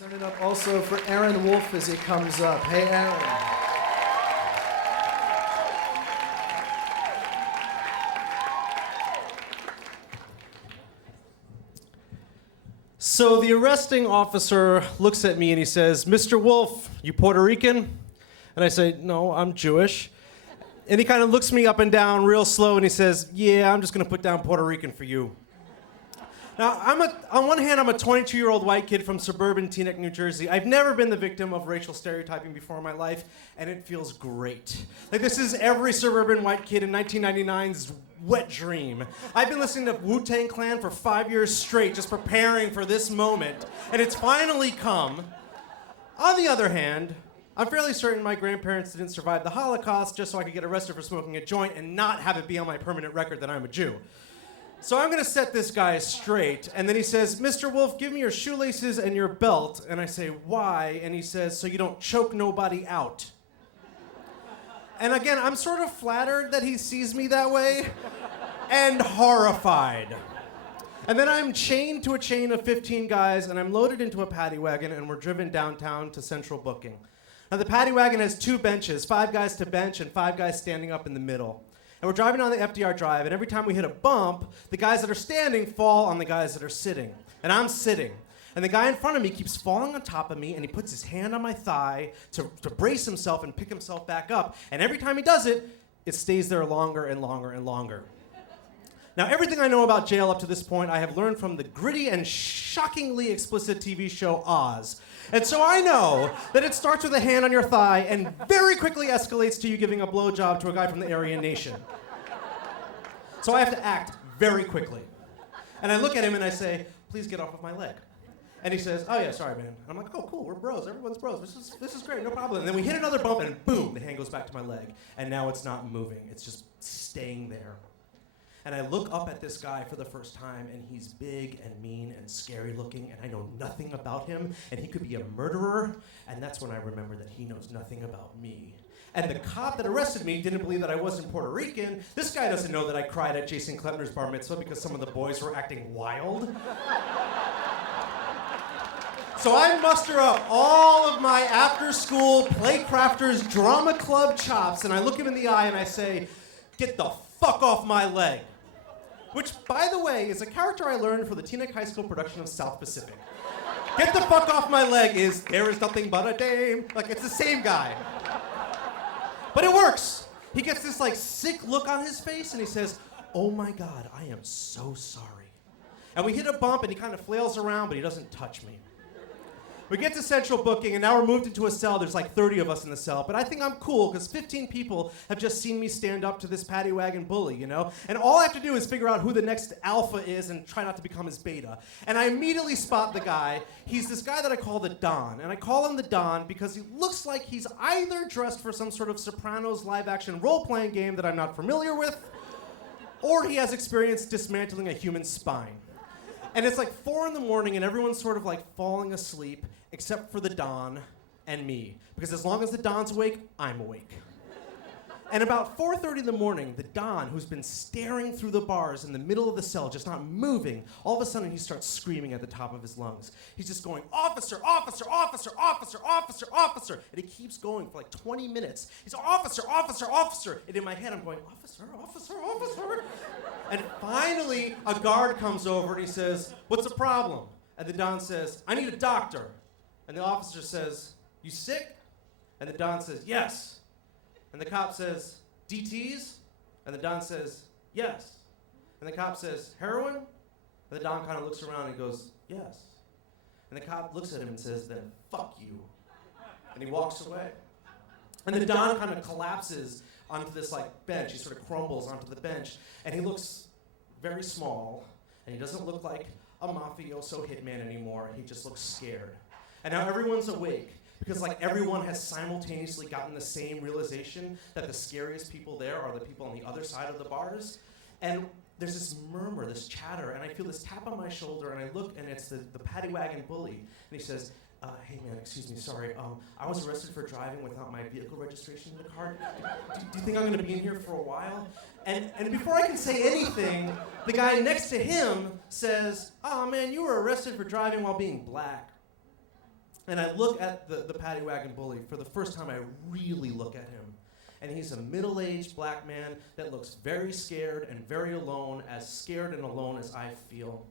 Turn it up also for Aaron Wolfe as he comes up. Hey, Aaron. So the arresting officer looks at me and he says, "Mr. Wolfe, you Puerto Rican?" And I say, "No, I'm Jewish." And he kind of looks me up and down real slow and he says, "Yeah, I'm just going to put down Puerto Rican for you." Now, on one hand, I'm a 22-year-old white kid from suburban Teaneck, New Jersey. I've never been the victim of racial stereotyping before in my life, and it feels great. Like, this is every suburban white kid in 1999's wet dream. I've been listening to Wu-Tang Clan for 5 years straight, just preparing for this moment, and it's finally come. On the other hand, I'm fairly certain my grandparents didn't survive the Holocaust just so I could get arrested for smoking a joint and not have it be on my permanent record that I'm a Jew. So I'm gonna set this guy straight, and then he says, "Mr. Wolfe, give me your shoelaces and your belt." And I say, "Why?" And he says, "So you don't choke nobody out." And again, I'm sort of flattered that he sees me that way, and horrified. And then I'm chained to a chain of 15 guys, and I'm loaded into a paddy wagon, and we're driven downtown to Central Booking. Now the paddy wagon has 2 benches, 5 guys to bench, and 5 guys standing up in the middle. And we're driving on the FDR Drive, and every time we hit a bump, the guys that are standing fall on the guys that are sitting. And I'm sitting. And the guy in front of me keeps falling on top of me, and he puts his hand on my thigh to brace himself and pick himself back up. And every time he does it, it stays there longer and longer and longer. Now, everything I know about jail up to this point, I have learned from the gritty and shockingly explicit TV show Oz. And so I know that it starts with a hand on your thigh and very quickly escalates to you giving a blowjob to a guy from the Aryan Nation. So I have to act very quickly. And I look at him and I say, "Please get off of my leg." And he says, "Oh yeah, sorry, man." And I'm like, "Oh, cool, we're bros, everyone's bros. This is great, no problem." And then we hit another bump and boom, the hand goes back to my leg. And now it's not moving, it's just staying there. And I look up at this guy for the first time, and he's big and mean and scary looking, and I know nothing about him, and he could be a murderer, and that's when I remember that he knows nothing about me. And the cop that arrested me didn't believe that I wasn't Puerto Rican. This guy doesn't know that I cried at Jason Kleppner's bar mitzvah because some of the boys were acting wild. So I muster up all of my after-school Playcrafters drama club chops, and I look him in the eye and I say, "Get the fuck off my leg." Which, by the way, is a character I learned for the Teaneck High School production of South Pacific. "Get the fuck off my leg" is "There is nothing but a dame." Like, it's the same guy. But it works. He gets this like sick look on his face and he says, "Oh my God, I am so sorry." And we hit a bump and he kind of flails around, but he doesn't touch me. We get to Central Booking, and now we're moved into a cell. There's like 30 of us in the cell. But I think I'm cool, because 15 people have just seen me stand up to this paddy wagon bully, you know? And all I have to do is figure out who the next alpha is and try not to become his beta. And I immediately spot the guy. He's this guy that I call the Don. And I call him the Don because he looks like he's either dressed for some sort of Sopranos live-action role-playing game that I'm not familiar with, or he has experience dismantling a human spine. And it's like 4 in the morning, and everyone's sort of like falling asleep, except for the Don and me. Because as long as the Don's awake, I'm awake. And about 4:30 in the morning, the Don, who's been staring through the bars in the middle of the cell, just not moving, all of a sudden he starts screaming at the top of his lungs. He's just going, "Officer, officer, officer, officer, officer, officer." And he keeps going for like 20 minutes. He's, "Officer, officer, officer." And in my head, I'm going, "Officer, officer, officer." And finally, a guard comes over and he says, "What's the problem?" And the Don says, "I need a doctor." And the officer says, "You sick?" And the Don says, "Yes." And the cop says, "DTs?" And the Don says, "Yes." And the cop says, "Heroin?" And the Don kind of looks around and goes, "Yes." And the cop looks at him and says, "Then fuck you." And he walks away. And the Don kind of collapses onto this like bench. He sort of crumbles onto the bench. And he looks very small. And he doesn't look like a mafioso hitman anymore. He just looks scared. And now everyone's awake. Because like everyone has simultaneously gotten the same realization that the scariest people there are the people on the other side of the bars. And there's this murmur, this chatter, and I feel this tap on my shoulder, and I look, and it's the paddy wagon bully. And he says, "Hey man, excuse me, sorry. I was arrested for driving without my vehicle registration in the car. Do you think I'm gonna be in here for a while?" And before I can say anything, the guy next to him says, "Oh man, you were arrested for driving while being black." And I look at the paddy wagon bully. For the first time, I really look at him. And he's a middle-aged black man that looks very scared and very alone, as scared and alone as I feel.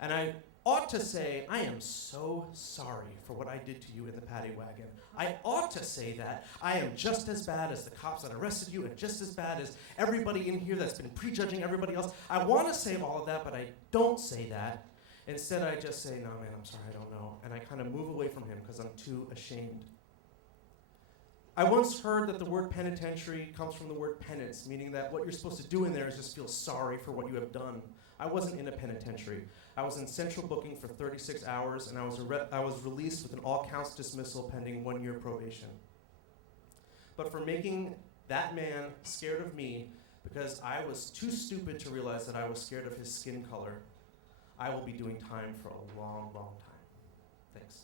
And I ought to say, I am so sorry for what I did to you in the paddy wagon. I ought to say that. I am just as bad as the cops that arrested you, and just as bad as everybody in here that's been prejudging everybody else. I want to say all of that, but I don't say that. Instead, I just say, no, man, I'm sorry, I don't know. And I kind of move away from him because I'm too ashamed. I once heard that the word penitentiary comes from the word penance, meaning that what you're supposed to do in there is just feel sorry for what you have done. I wasn't in a penitentiary. I was in central booking for 36 hours, and I was released with an all-counts dismissal pending 1-year probation. But for making that man scared of me because I was too stupid to realize that I was scared of his skin color, I will be doing time for a long, long time. Thanks.